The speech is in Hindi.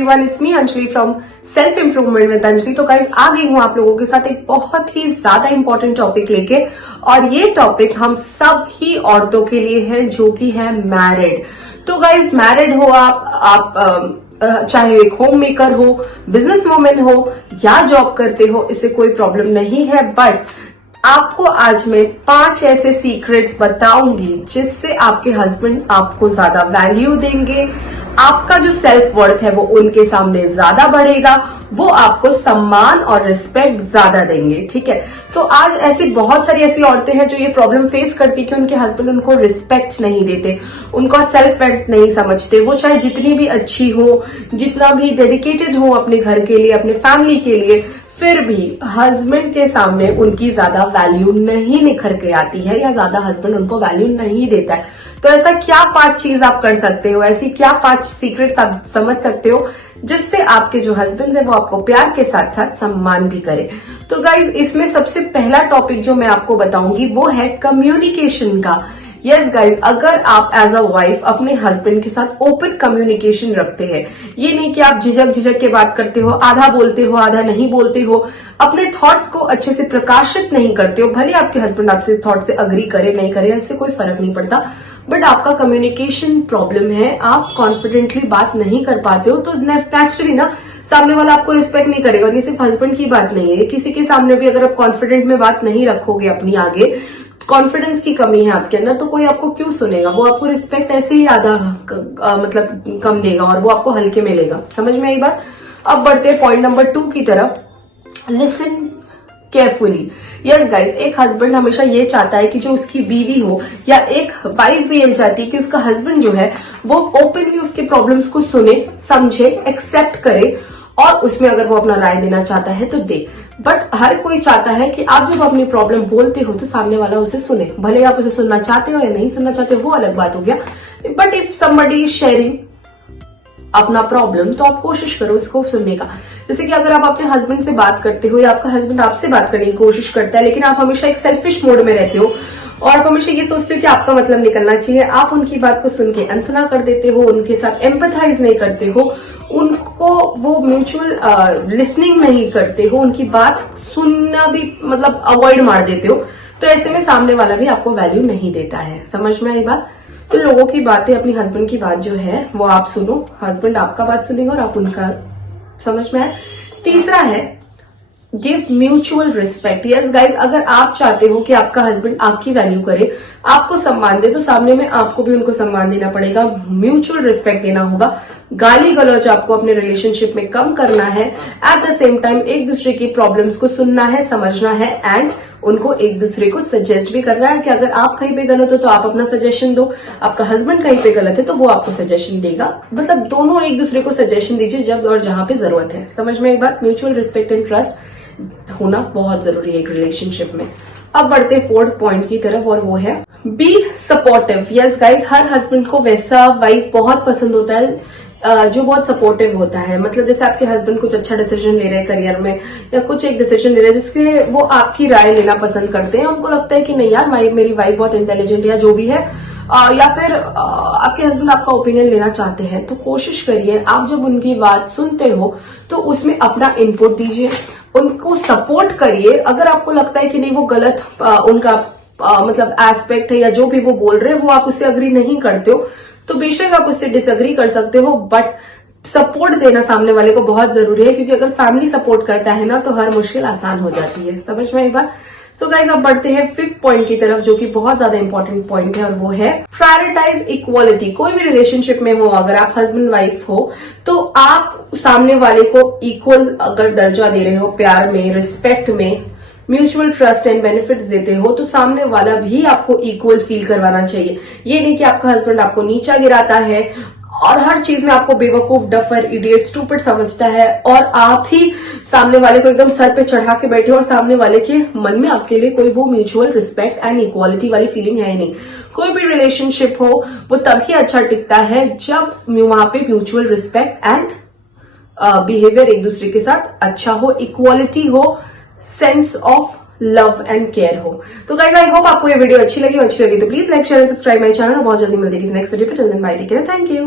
Everyone, it's me Anjali from self improvement with Anjali. तो गाइज आ गई हूँ आप लोगों के साथ एक बहुत ही ज्यादा इंपॉर्टेंट टॉपिक लेके, और ये टॉपिक हम सब ही औरतों के लिए है जो कि है मैरिड। तो गाइज मैरिड हो आप चाहे एक होम मेकर हो, बिजनेस वुमेन हो या जॉब करते हो, इससे कोई प्रॉब्लम नहीं है। बट आपको आज मैं 5 ऐसे सीक्रेट्स बताऊंगी जिससे आपके हस्बैंड आपको ज्यादा वैल्यू देंगे, आपका जो सेल्फ वर्थ है वो उनके सामने ज्यादा बढ़ेगा, वो आपको सम्मान और रिस्पेक्ट ज्यादा देंगे। ठीक है, तो आज ऐसी बहुत सारी ऐसी औरतें हैं जो ये प्रॉब्लम फेस करती कि उनके हस्बैंड उनको रिस्पेक्ट नहीं देते, उनका सेल्फ वर्थ नहीं समझते। वो चाहे जितनी भी अच्छी हो, जितना भी डेडिकेटेड हो अपने घर के लिए, अपने फैमिली के लिए, फिर भी हस्बैंड के सामने उनकी ज्यादा वैल्यू नहीं निखर के आती है या ज्यादा हस्बैंड उनको वैल्यू नहीं देता है। तो ऐसा क्या 5 चीज आप कर सकते हो, ऐसी क्या 5 सीक्रेट्स आप समझ सकते हो जिससे आपके जो हस्बैंड है वो आपको प्यार के साथ साथ सम्मान भी करे। तो गाइज इसमें सबसे पहला टॉपिक जो मैं आपको बताऊंगी वो है कम्युनिकेशन का। यस गाइज, अगर आप एज अ वाइफ अपने हस्बैंड के साथ ओपन कम्युनिकेशन रखते हैं, ये नहीं कि आप झिझक के बात करते हो, आधा बोलते हो आधा नहीं बोलते हो, अपने थॉट्स को अच्छे से प्रकाशित नहीं करते हो, भले आपके हस्बैंड आपसे इस थॉट से अग्री करे नहीं करे, इससे कोई फर्क नहीं पड़ता, बट आपका कम्युनिकेशन प्रॉब्लम है, आप कॉन्फिडेंटली बात नहीं कर पाते हो, तो नेचुरली ना सामने वाला आपको रिस्पेक्ट नहीं करेगा। ये सिर्फ हस्बैंड की बात नहीं है, किसी के सामने भी अगर आप कॉन्फिडेंट में बात नहीं रखोगे अपनी, आगे कॉन्फिडेंस की कमी है आपके अंदर, तो कोई आपको क्यों सुनेगा। वो आपको रिस्पेक्ट ऐसे ही आधा मतलब कम देगा और वो आपको हल्के में लेगा। समझ में आई बात। अब बढ़ते हैं पॉइंट नंबर 2 की तरफ, लिसन केयरफुली। यस गाइज, एक हस्बैंड हमेशा ये चाहता है कि जो उसकी बीवी हो, या एक वाइफ भी ये चाहती है कि उसका हस्बैंड जो है वो ओपनली उसके प्रॉब्लम्स को सुने, समझे, एक्सेप्ट करे, और उसमें अगर वो अपना राय देना चाहता है तो दे। बट हर कोई चाहता है कि आप जब अपनी प्रॉब्लम बोलते हो तो सामने वाला उसे सुने, भले आप उसे सुनना चाहते हो या नहीं सुनना चाहते हो वो अलग बात हो गया। But if somebody is sharing अपना प्रॉब्लम, तो आप कोशिश करो उसको सुनने का। जैसे कि अगर आप अपने हस्बैंड से बात करते हो या आपका हस्बैंड आपसे बात करने की कोशिश करता है, लेकिन आप हमेशा एक सेल्फिश मोड में रहते हो और आप हमेशा ये सोचते हो कि आपका मतलब निकलना चाहिए, आप उनकी बात को सुन के अनसुना कर देते हो, उनके साथ एम्पैथाइज नहीं करते हो, उनको वो म्यूचुअल लिसनिंग नहीं करते हो, उनकी बात सुनना भी मतलब अवॉइड मार देते हो, तो ऐसे में सामने वाला भी आपको वैल्यू नहीं देता है। समझ में आई बात। तो लोगों की बातें, अपनी हस्बैंड की बात जो है वो आप सुनो, हस्बैंड आपका बात सुनेगा और आप उनका। समझ में आए। तीसरा है give mutual respect. Yes guys, अगर आप चाहते हो कि आपका हस्बैंड आपकी वैल्यू करे, आपको सम्मान दे, तो सामने में आपको भी उनको सम्मान देना पड़ेगा, म्यूचुअल रिस्पेक्ट देना होगा। गाली गलौज आपको अपने रिलेशनशिप में कम करना है। एट द सेम टाइम एक दूसरे की प्रॉब्लम्स को सुनना है, समझना है, एंड उनको एक दूसरे को सजेस्ट भी करना है कि अगर आप कहीं पे गलत हो तो आप अपना सजेशन दो, आपका हस्बैंड कहीं पे गलत है तो वो आपको सजेशन देगा। मतलब दोनों एक दूसरे को सजेशन दीजिए जब और जहां पे जरूरत है। समझ में एक बात। म्यूचुअल रिस्पेक्ट एंड ट्रस्ट होना बहुत जरूरी है एक रिलेशनशिप में। अब बढ़ते 4th पॉइंट की तरफ, और वो है be supportive. Yes guys, her husband को वैसा वाइफ बहुत पसंद होता है जो बहुत सपोर्टिव होता है। मतलब जैसे आपके हस्बैंड कुछ अच्छा डिसीजन ले रहे हैं करियर में, या कुछ एक डिसीजन ले रहे हैं जिसके वो आपकी राय लेना पसंद करते हैं, उनको लगता है कि नहीं यार मेरी वाइफ बहुत इंटेलिजेंट है या जो भी है, या फिर आपके हस्बैंड आपका ओपिनियन लेना चाहते हैं, तो कोशिश करिए आप जब उनकी बात सुनते हो तो उसमें अपना इनपुट दीजिए, उनको सपोर्ट करिए। अगर आपको लगता है कि नहीं वो गलत उनका मतलब एस्पेक्ट है या जो भी वो बोल रहे हैं वो आप उससे अग्री नहीं करते हो, तो बेशक आप उससे डिसएग्री कर सकते हो, बट सपोर्ट देना सामने वाले को बहुत जरूरी है, क्योंकि अगर फैमिली सपोर्ट करता है ना तो हर मुश्किल आसान हो जाती है। समझ में एक बात। सो गाइज, अब बढ़ते हैं 5th पॉइंट की तरफ, जो कि बहुत ज्यादा इंपॉर्टेंट पॉइंट है, और वो है प्रायोरिटाइज इक्वालिटी। कोई भी रिलेशनशिप में हो, अगर आप हस्बैंड वाइफ हो, तो आप सामने वाले को इक्वल अगर दर्जा दे रहे हो, प्यार में, रिस्पेक्ट में, म्यूचुअल ट्रस्ट एंड बेनिफिट्स देते हो, तो सामने वाला भी आपको इक्वल फील करवाना चाहिए। ये नहीं कि आपका हस्बैंड आपको नीचा गिराता है और हर चीज में आपको बेवकूफ, डफर, इडियट, स्टूपिड समझता है, और आप ही सामने वाले को एकदम सर पे चढ़ा के बैठे हो और सामने वाले के मन में आपके लिए कोई वो म्यूचुअल रिस्पेक्ट एंड इक्वालिटी वाली फीलिंग है नहीं। कोई भी रिलेशनशिप हो वो तभी अच्छा टिकता है जब वहां पे म्यूचुअल रिस्पेक्ट एंड बिहेवियर एक दूसरे के साथ अच्छा हो, इक्वालिटी हो, sense of love and care हो। तो गाइस, आई होप आपको ये वीडियो अच्छी लगी तो please like, share and subscribe my channel, और बहुत जल्दी मिलती है नेक्स्ट वीडियो पे। Till then bye, take care, thank you.